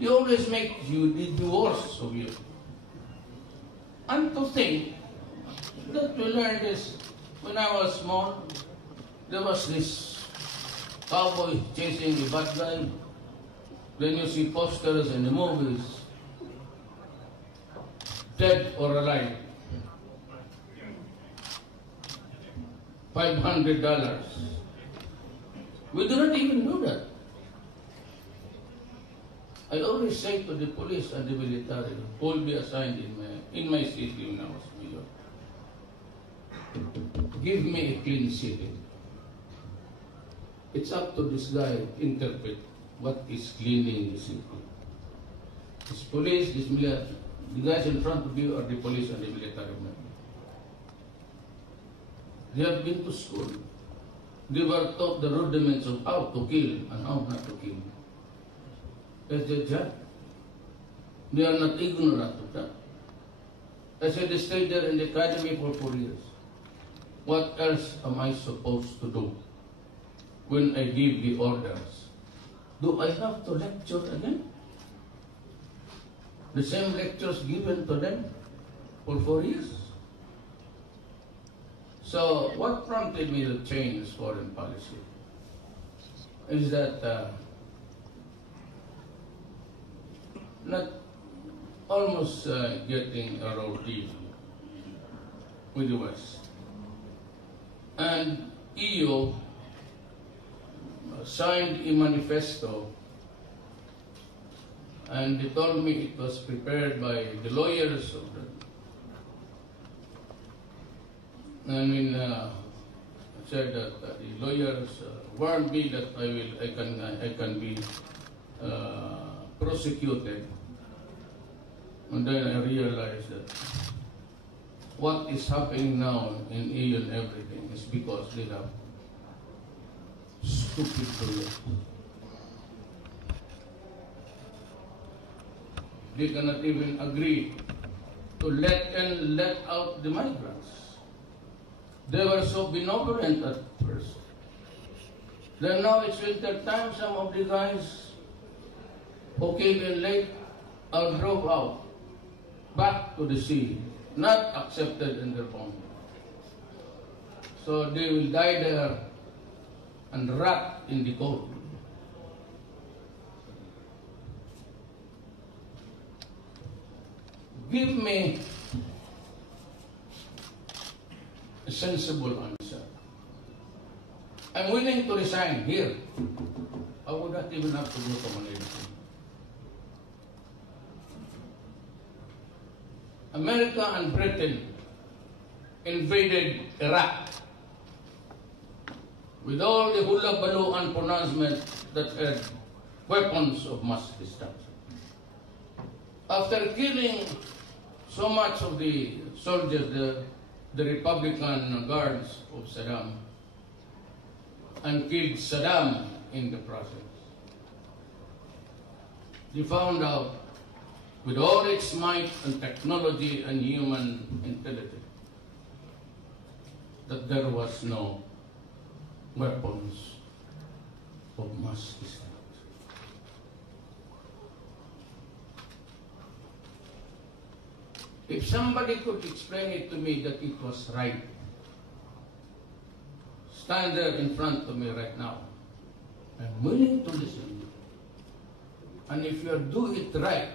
You always make the worst of you. And to think that we learned this when I was small, there was this cowboy chasing the bad guy. Then you see posters in the movies, dead or alive. $500. We do not even know that. I always say to the police and the military who will be assigned in my city when I was mayor, give me a clean city. It's up to this guy to interpret what is cleaning the city. This police, this military, the guys in front of you are the police and the military men. They have been to school. They were taught the rudiments of how to kill and how not to kill. That's their job. They are not ignorant of that. I said they stayed there in the academy for 4 years. What else am I supposed to do when I give the orders? Do I have to lecture again? The same lectures given to them for 4 years? So what prompted me to change foreign policy is that not almost getting a road deal with the West. And EU signed a manifesto, and they told me it was prepared by the lawyers of the said that the lawyers warned me that I can be prosecuted, and then I realized that what is happening now in EU and everything is because they have stupid lawyers. They cannot even agree to let out the migrants. They were so benevolent at first. Then now it's winter time, some of the guys who came in late are drove out back to the sea, not accepted in their home. So they will die there and rot in the cold. Give me a sensible answer. I'm willing to resign here. I would not even have to go to Manila. America and Britain invaded Iraq with all the hula-baloo and pronouncement that had weapons of mass destruction. After killing so much of the soldiers, the Republican guards of Saddam, and killed Saddam in the process, they found out with all its might and technology and human intelligence that there was no weapons of mass destruction. If somebody could explain it to me that it was right, stand there in front of me right now. I'm willing to listen. And if you do it right,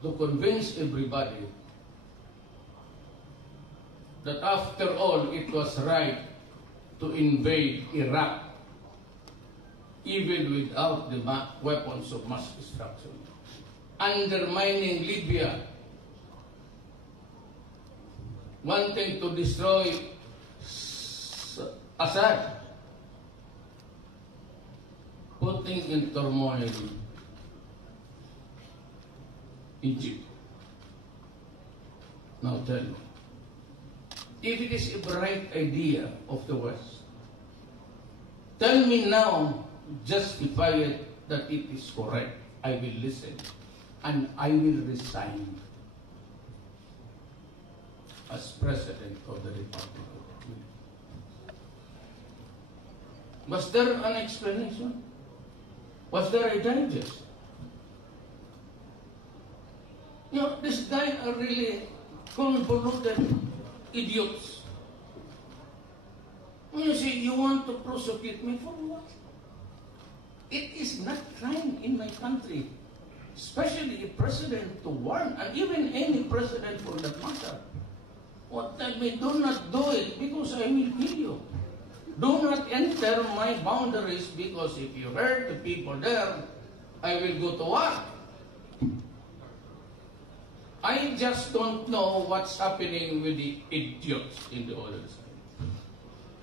to convince everybody that after all it was right to invade Iraq even without the weapons of mass destruction, undermining Libya, wanting to destroy Assad, putting in turmoil Egypt. Now tell me, if it is a bright idea of the West, tell me now, justify it that it is correct. I will listen and I will resign as President of the Republic of Cuba. Was there an explanation? Was there a digest? You know, these guys are really convoluted idiots. You see, you want to prosecute me for what? It is not crime in my country, especially a president to warn, and even any president for that matter. What tell me, do not do it because I will kill you. Do not enter my boundaries because if you hurt the people there, I will go to war. I just don't know what's happening with the idiots in the other side.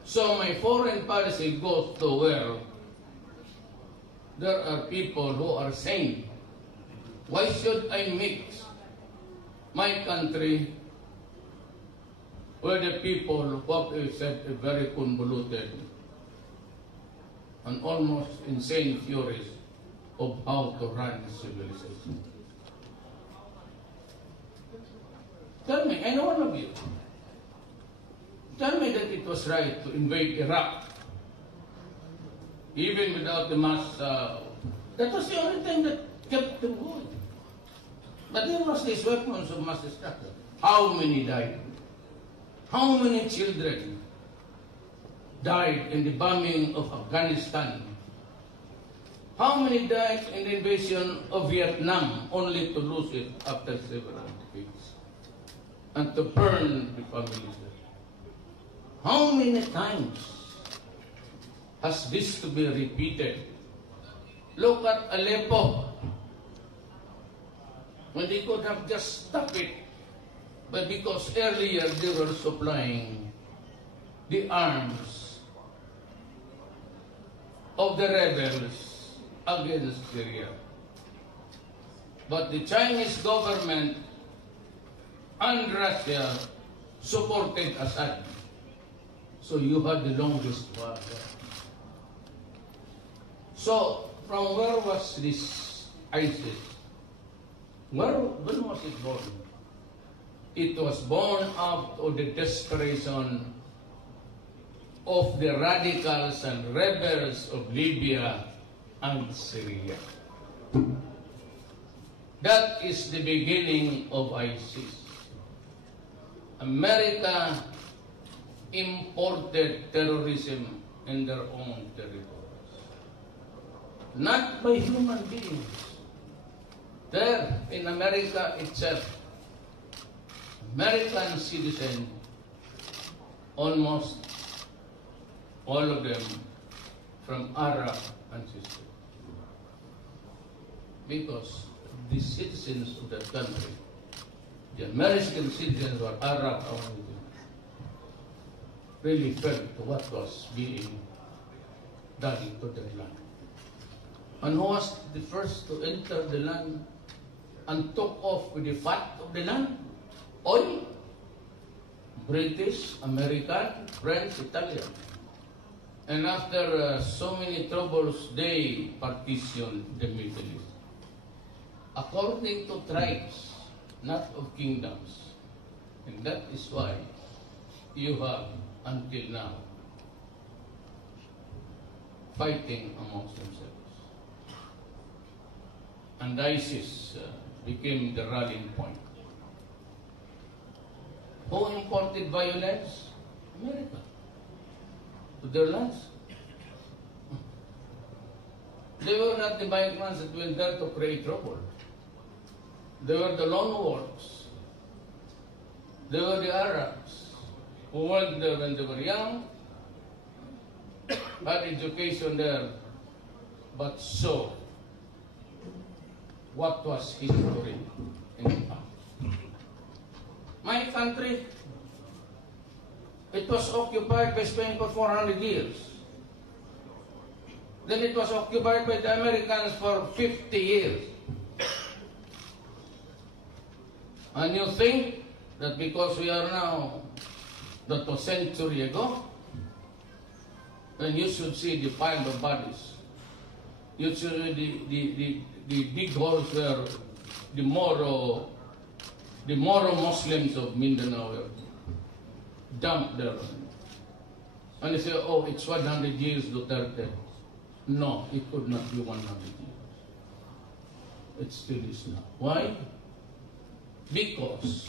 So my foreign policy goes to where there are people who are saying, why should I mix my country with the people who have said a very convoluted and almost insane theories of how to run civilization? Tell me, any one of you, tell me that it was right to invade Iraq, even without the mass. That was the only thing that kept them going. But there was these weapons of mass destruction. How many died? How many children died in the bombing of Afghanistan? How many died in the invasion of Vietnam, only to lose it after several decades? And to burn the families there. How many times has this to be repeated? Look at Aleppo. When they could have just stopped it, but because earlier they were supplying the arms of the rebels against Syria. But the Chinese government and Russia supported Assad. So you had the longest war there. So from where was this ISIS? When was it born? It was born out of the desperation of the radicals and rebels of Libya and Syria. That is the beginning of ISIS. America imported terrorism in their own territories, not by human beings. There in America itself, American citizens, almost all of them from Arab ancestry, because the citizens of that country, the American citizens were Arab Americans, really felt what was being done to their land. And who was the first to enter the land and took off with the fat of the land? Oil. British, American, French, Italian. And after so many troubles, they partitioned the Middle East. According to tribes, not of kingdoms. And that is why you have, until now, fighting amongst themselves. And ISIS became the rallying point. Who imported violence? America. To their lands. They were not the migrants that went there to create trouble. They were the lone wolves. They were the Arabs who went there when they were young, had education there, but saw what was history in the past. My country, it was occupied by Spain for 400 years. Then it was occupied by the Americans for 50 years. And you think that because we are now, that was a century ago, then you should see the pile of bodies. You should see the big holes where the Moro Muslims of Mindanao were dumped there. And you say, oh, it's 100 years Duterte. No, it could not be 100 years. It still is not. Why? because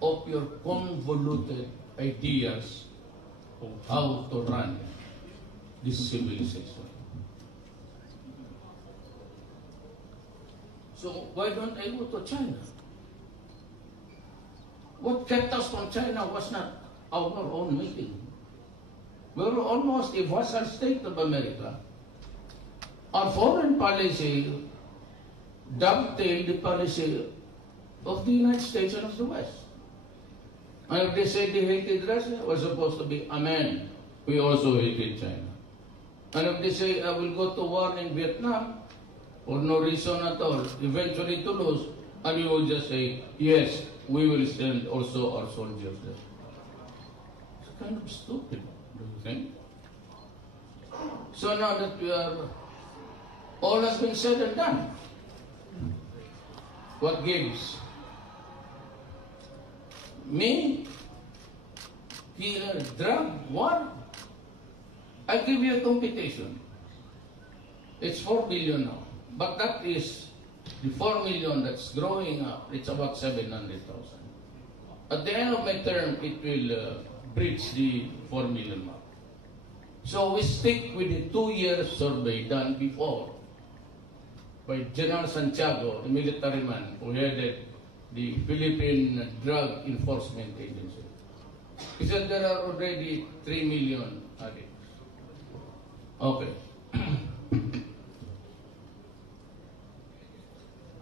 of your convoluted ideas of how to run this civilization. So why don't I go to China? What kept us from China was not our own making. We were almost a vassal state of America. Our foreign policy dovetailed the policy of the United States and of the West. And if they said they hated Russia, it was supposed to be, amen, we also hated China. And if they say, I will go to war in Vietnam, for no reason at all, eventually to lose, and you will just say, yes, we will send also our soldiers there. It's kind of stupid, do you think? So now that we are, all has been said and done, what gives? Me? Killer, drug, war? I give you a computation. It's 4 billion now. But that is the 4 million that's growing up. It's about 700,000. At the end of my term, it will breach the 4 million mark. So we stick with the 2-year survey done before by General Santiago, a military man who headed the Philippine Drug Enforcement Agency. He said there are already 3 million addicts. Okay.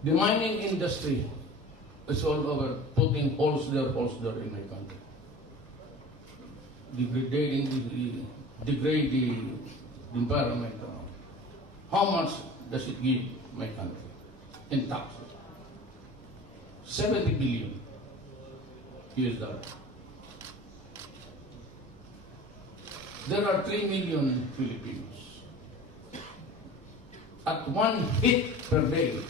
The mining industry is all over putting holes there in my country. Degrading the environment. How much does it give my country in taxes? 70 billion US dollars. There are 3 million Filipinos. At one hit per day,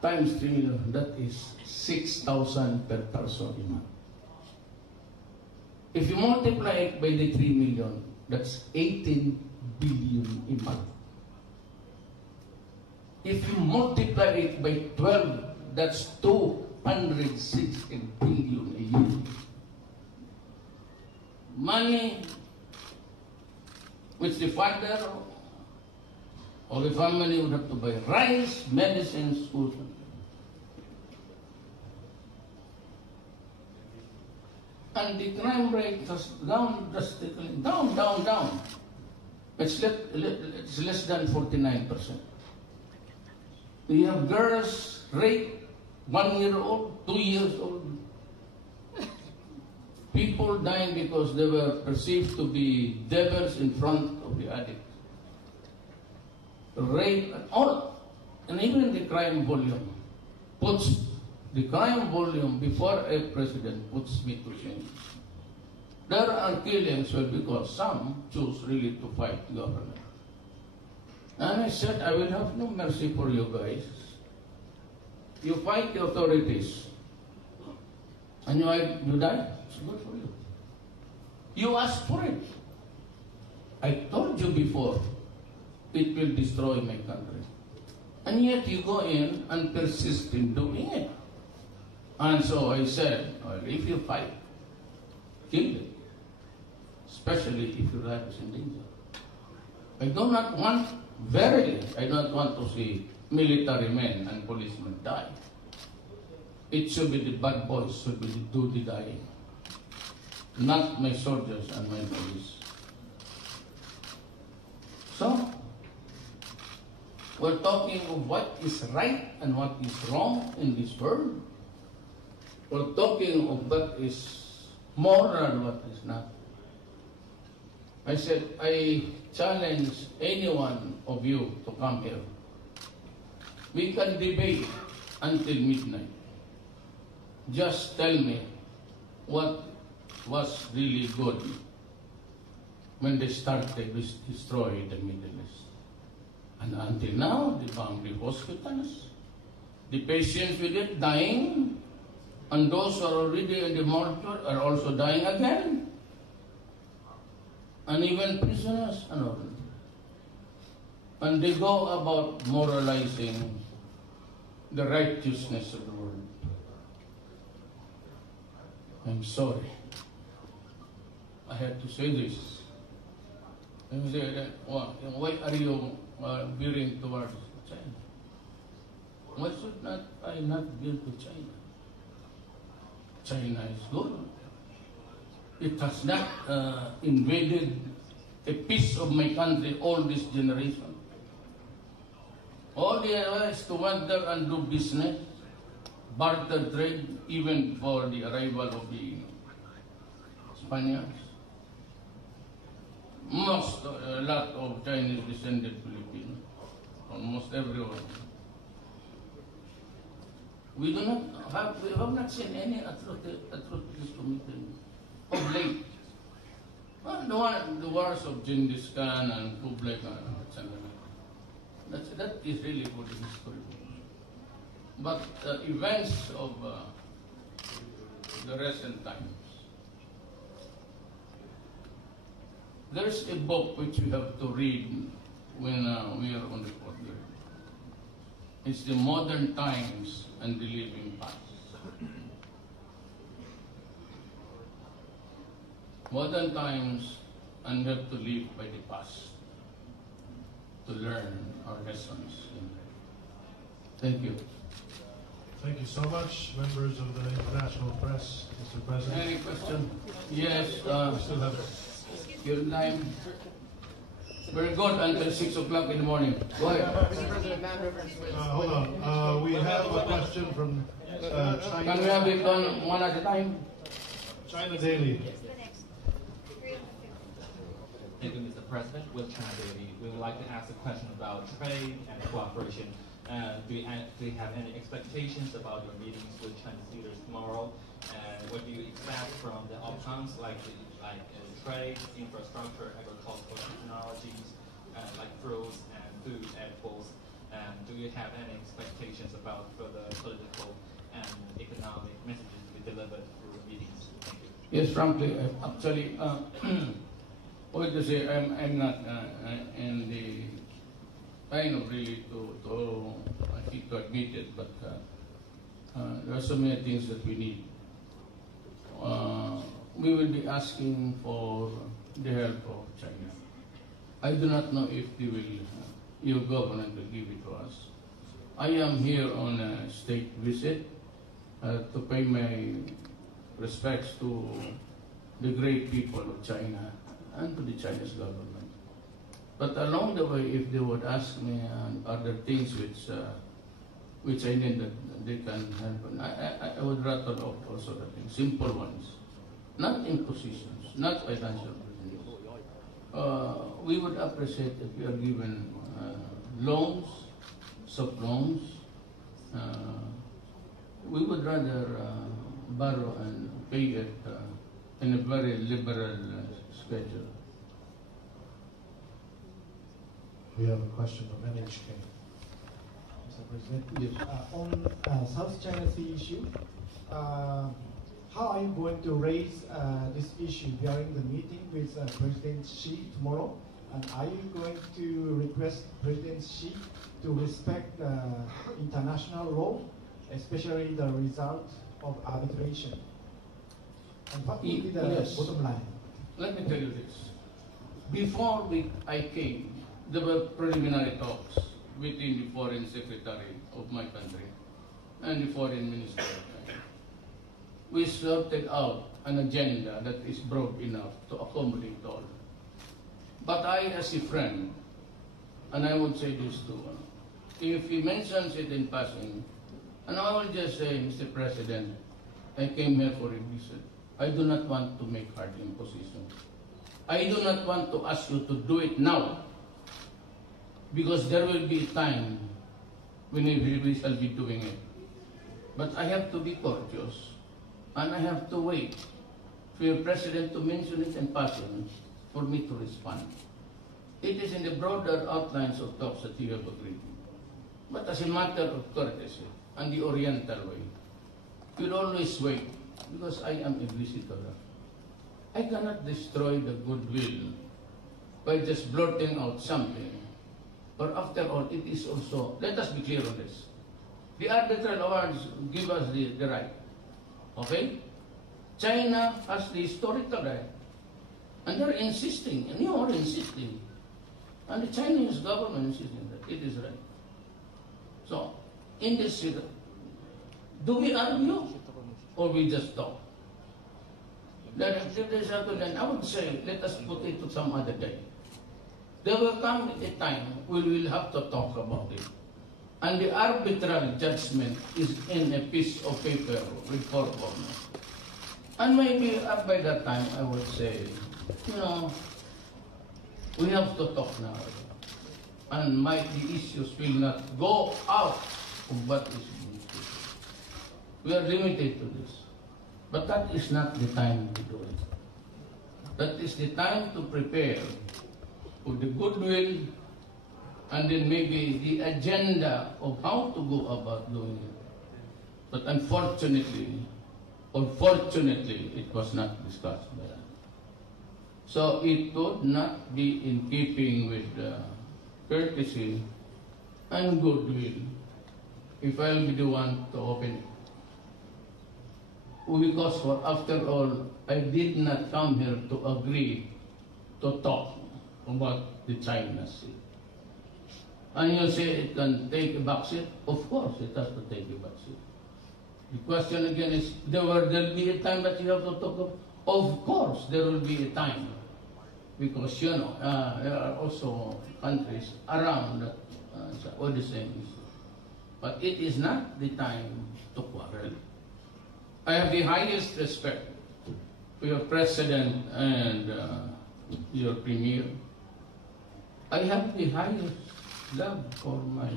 times 3 million, that is 6,000 per person a month. If you multiply it by the 3 million, that's 18 billion a month. If you multiply it by 12, that's 260 billion a year. Money which the father or the family would have to buy rice, medicines, food. And the crime rate has down drastically, down. It's less than 49%. We have girls raped 1 year old, 2 years old. People dying because they were perceived to be devils in front of the addict. Rape and all, and even the crime volume puts the crime volume before a president puts me to shame. There are killings because some choose really to fight government. And I said, I will have no mercy for you guys. You fight the authorities, and you die. It's good for you. You asked for it. I told you before, it will destroy my country. And yet you go in and persist in doing it. And so I said, well, if you fight, kill it. Especially if your life is in danger. I do not want, verily, I don't want to see military men and policemen die. It should be the bad boys, should be do the dying. Not my soldiers and my police. So, we're talking of what is right and what is wrong in this world. We're talking of what is moral, what is not. I said, I challenge any one of you to come here. We can debate until midnight. Just tell me what was really good when they started to destroy the Middle East. And until now, the family hospitals, the patients with it dying, and those who are already in the mortuary are also dying again. And even prisoners and all. and they go about moralizing the righteousness of the world. I'm sorry. I have to say this. And say that, why are you veering towards China? Why should not I not veer to China? China is good. It has not invaded a piece of my country all this generation. All they are is to wander and do business, barter trade, even for the arrival of the Spaniards. A lot of Chinese descended Filipinos, almost everyone. We have not seen any atrocities committed of late. The wars of Genghis Khan and Kublai Khan, that is really for the history. But the events of the recent times, there's a book which we have to read when we are on the podium. It's the Modern Times and the Living Past. Modern times, and we have to live by the past to learn our lessons in life. Thank you. Thank you so much, members of the international press, Mr. President. Any question? Yes. We still have Your time. Very good until 6 o'clock in the morning. Go ahead. Mr. President, hold on. We have a question from Can we China, have it on one at a time? China Daily. Thank you, Mr. President. With China Daily, we would like to ask a question about trade and cooperation. Do you have any expectations about your meetings with Chinese leaders tomorrow? And what do you expect from the outcomes like trade, infrastructure, agricultural technologies, like fruits and food edibles? And do you have any expectations about further political and economic messages to be delivered through the meetings? Thank you. Yes, frankly, actually, what to say, I'm not in the kind of really to I think to admit it, but there are so many things that we need. We will be asking for the help of China. I do not know if they will, your government will give it to us. I am here on a state visit to pay my respects to the great people of China and to the Chinese government. But along the way, if they would ask me other things which I need that they can help, I would rattle off also the things, simple ones, not impositions, not financial reasons. We would appreciate if we are given loans, soft loans. We would rather borrow and pay it in a very liberal schedule. We have a question from NHK. Mr. President, Yes. On South China Sea issue, how are you going to raise this issue during the meeting with President Xi tomorrow? And are you going to request President Xi to respect international law, especially the result of arbitration? And what will be the Yes. bottom line? Let me tell you this. Before I came, there were preliminary talks between the foreign secretary of my country and the foreign minister of China. We sorted out an agenda that is broad enough to accommodate all. But I, as a friend, and I would say this too, if he mentions it in passing, and I will just say, Mr. President, I came here for a visit. I do not want to make hard impositions. I do not want to ask you to do it now, because there will be a time when we shall be doing it. But I have to be courteous, and I have to wait for your president to mention it in passing for me to respond. It is in the broader outlines of talks that you have agreed. But as a matter of courtesy and the Oriental way, you'll always wait, because I am a visitor. I cannot destroy the goodwill by just blurting out something But after all, it is also, let us be clear on this. The arbitral awards give us the right. Okay? China has the historical right. And they're insisting, and you are insisting. And the Chinese government insisting that it is right. So, in this, do we argue or we just talk? Then if there's a then I would say, let us put it to some other day. There will come a time we will have to talk about it. And the arbitral judgment is in a piece of paper with four corners. And maybe by that time I would say, we have to talk now. And the issues will not go out of what is being said. We are limited to this. But that is not the time to do it. That is the time to prepare for the goodwill and then maybe the agenda of how to go about doing it. But unfortunately, or fortunately, it was not discussed by us. So it would not be in keeping with courtesy and goodwill if I'll be the one to open it. Because after all, I did not come here to agree to talk about the China Sea. And you say it can take a backseat? Of course it has to take a backseat. The question again is, there will be a time that you have to talk about? Of course there will be a time. Because, there are also countries around that all the same issue. But it is not the time to quarrel. I have the highest respect for your president and your premier. I have the highest love for my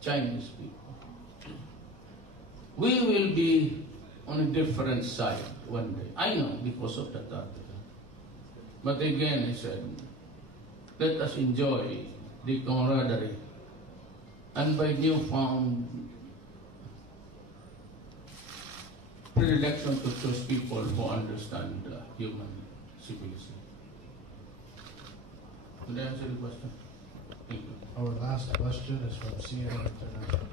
Chinese people. We will be on a different side one day. I know because of that article. But again, I said, let us enjoy the camaraderie and by newfound predilection to choose people who understand human civilization. Did I answer the question? Thank you. Our last question is from CNN International.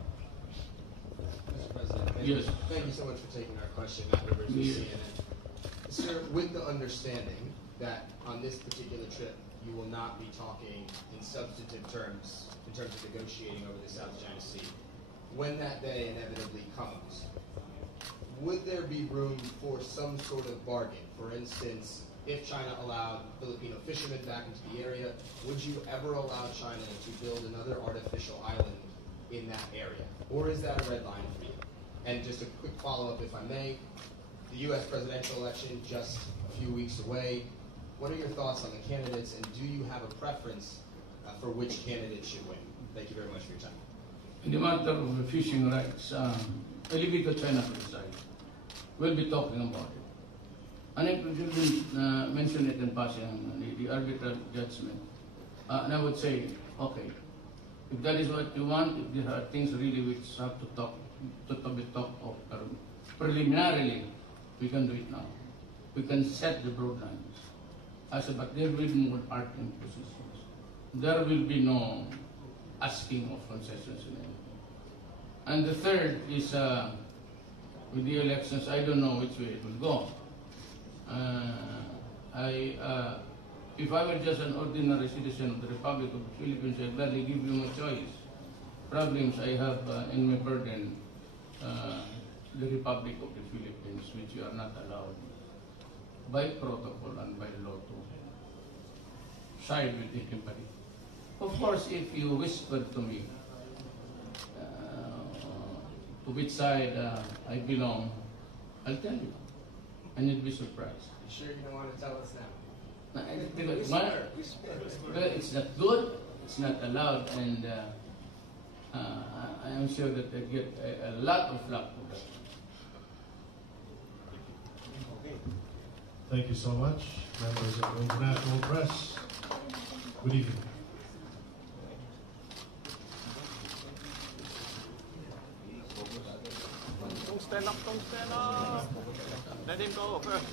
Mr. President, thank you so much for taking our question. Matt Rivers with CNN. Sir, with the understanding that on this particular trip you will not be talking in substantive terms in terms of negotiating over the South China Sea, when that day inevitably comes, would there be room for some sort of bargain? For instance, if China allowed Filipino fishermen back into the area, would you ever allow China to build another artificial island in that area? Or is that a red line for you? And just a quick follow-up, if I may, the U.S. presidential election just a few weeks away. What are your thoughts on the candidates, and do you have a preference for which candidate should win? Thank you very much for your time. In the matter of fishing rights, I leave it to China to decide. We'll be talking about it. And if you didn't mention it in passing, the arbitral judgment, and I would say, okay, if that is what you want, if there are things really which have to be talked of preliminarily, we can do it now. We can set the broad lines. I said, but there will be more art in positions. There will be no asking of concessions in anything. And the third is, with the elections, I don't know which way it will go. If I were just an ordinary citizen of the Republic of the Philippines, I'd gladly give you my choice. Problems I have in my burden, the Republic of the Philippines, which you are not allowed by protocol and by law to side with anybody. Of course, if you whispered to me to which side I belong, I'll tell you, and you'd be surprised. You sure you don't want to tell us now? It's not good, it's not allowed, and I am sure that they get a lot of luck for that. Thank you so much, members of the international press. Good evening. Don't stand up, don't stand up. Let him go first.